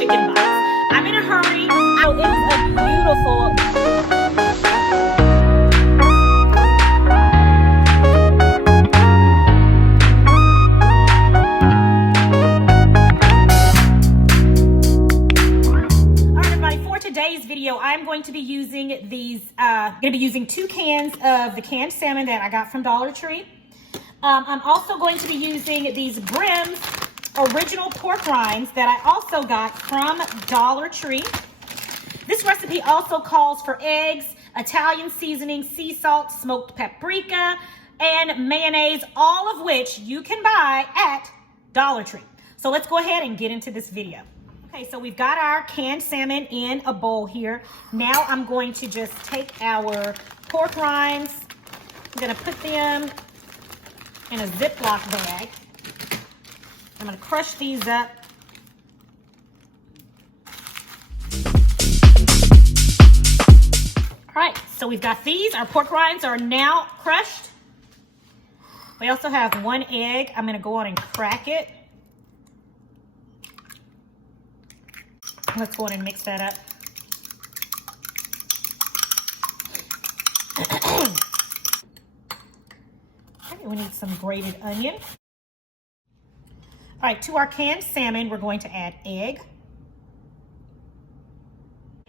chicken bites. I'm in a hurry. Oh, it is a beautiful... Today's video, I'm going to be using these, using 2 cans of the canned salmon that I got from Dollar Tree. I'm also going to be using these Brim's original pork rinds that I also got from Dollar Tree. This recipe also calls for eggs, Italian seasoning, sea salt, smoked paprika, and mayonnaise, all of which you can buy at Dollar Tree. So let's go ahead and get into this video. Okay, so we've got our canned salmon in a bowl here. Now I'm going to just take our pork rinds. I'm gonna put them in a Ziploc bag. I'm gonna crush these up. All right, so we've got these. Our pork rinds are now crushed. We also have 1 egg. I'm gonna go on and crack it. Let's go ahead and mix that up. Okay, we need some grated onion. All right, to our canned salmon, we're going to add egg.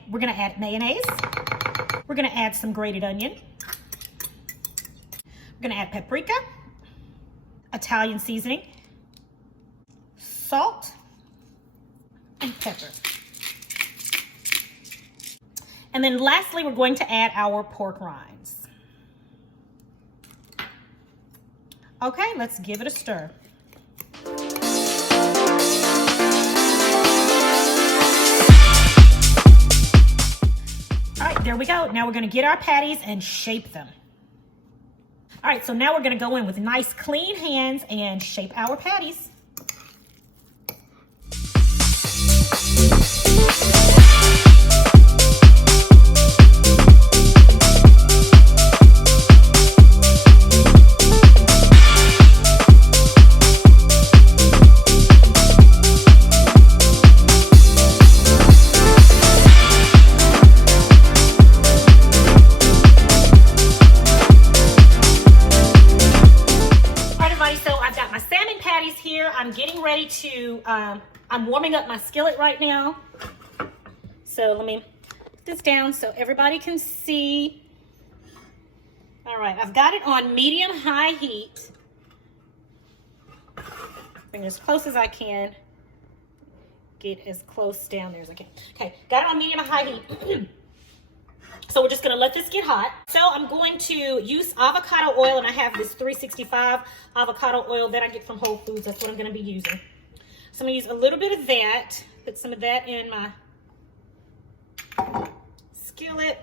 We're gonna add mayonnaise. We're gonna add some grated onion. We're gonna add paprika, Italian seasoning, salt, and pepper. And then lastly, we're going to add our pork rinds. Okay, let's give it a stir. All right, there we go. Now we're gonna get our patties and shape them. All right, so now we're gonna go in with nice clean hands and shape our patties. I'm getting ready to, I'm warming up my skillet right now. So let me put this down so everybody can see. All right, I've got it on medium-high heat. Bring it as close as I can. Get as close down there as I can. Okay, got it on medium-high heat. So we're just gonna let this get hot. So I'm going to use avocado oil, and I have this 365 avocado oil that I get from Whole Foods. That's what I'm gonna be using. So I'm gonna use a little bit of that, put some of that in my skillet.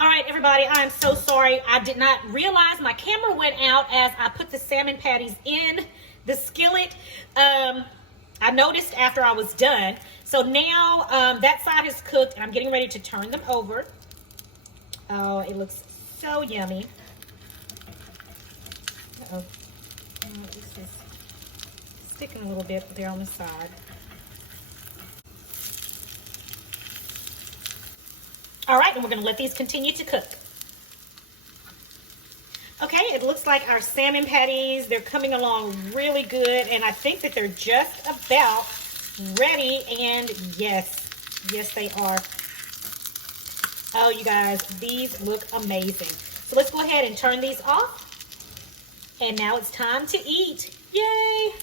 All right, everybody, I'm so sorry. I did not realize my camera went out as I put the salmon patties in the skillet. I noticed after I was done. So now that side is cooked, and I'm getting ready to turn them over. Oh, it looks so yummy. Uh-oh. It's just sticking a little bit there on the side. All right, and we're gonna let these continue to cook. Okay, it looks like our salmon patties, they're coming along really good, and I think that they're just about ready, and yes, they are. Oh, you guys, these look amazing. So let's go ahead and turn these off, and now it's time to eat. Yay!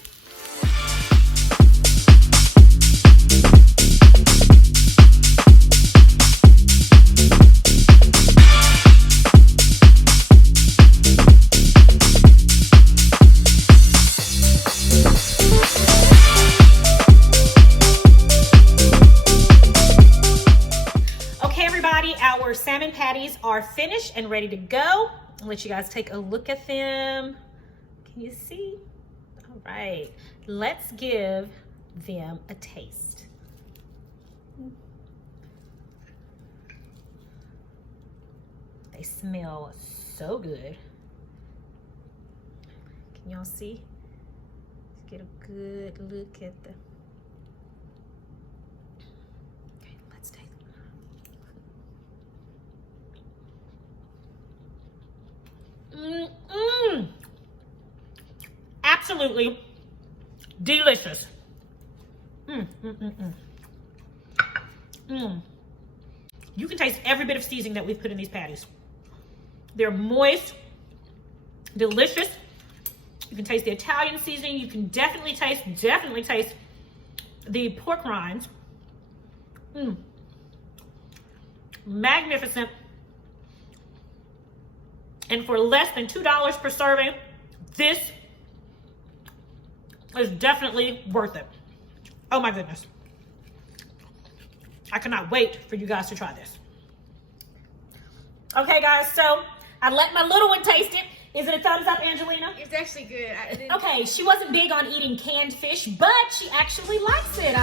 Our salmon patties are finished and ready to go. I'll let you guys take a look at them. Can you see? All right, let's give them a taste. They smell so good. Can y'all see? Let's get a good look at the... Okay, let's taste it. Absolutely delicious. You can taste every bit of seasoning that we've put in these patties. They're moist, delicious. You can taste the Italian seasoning. You can definitely taste the pork rinds. Magnificent. And for less than $2 per serving, this is definitely worth it. Oh my goodness. I cannot wait for you guys to try this. Okay guys, so I let my little one taste it. Is it a thumbs up, Angelina? It's actually good. Okay, she wasn't big on eating canned fish, but she actually likes it.